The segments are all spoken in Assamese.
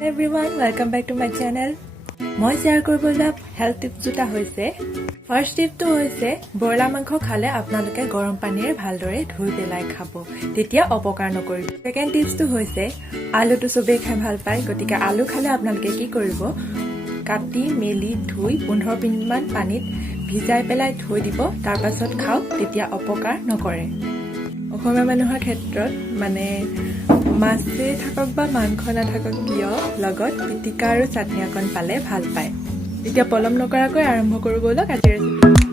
Everyone, welcome back to my channel. মই শেয়াৰ কৰিবলৈ হেল্থ টিপছ দুটা হৈছে ফাৰ্ষ্ট টিপটো হৈছে ব্ৰইলাৰ মাংস খালে আপোনালোকে গৰম পানীৰে ভালদৰে ধুই পেলাই খাব তেতিয়া অপকাৰ নকৰিব সেকেন্ড টিপছটো হৈছে আলুটো সবেই খাই ভাল পায় গতিকে আলু খালে আপোনালোকে কি কৰিব কাটি মেলি ধুই 15 মিনিটমান পানীত ভিজাই পেলাই থৈ দিব তাৰ পাছত খাওক তেতিয়া অপকাৰ নকৰে অসমীয়া মানুহৰ ক্ষেত্ৰত মানে মাছে থাকক বা মাংস নাথাকক কিয় লগত পিটিকা আৰু চাটনি অকণ পালে ভাল পায় এতিয়া পলম নকৰাকৈ আৰম্ভ কৰো বলক আজিৰ ৰেচিপি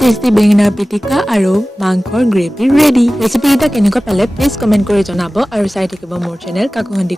টেষ্টি বেঙেনাৰ পিটিকা আৰু মাংসৰ গ্ৰেভি ৰেডি। ৰেচিপিকেইটা কেনেকুৱা পালে প্লিজ কমেণ্ট কৰি জনাব আৰু চাই থাকিব মোৰ চেনেল কাকুহন্দি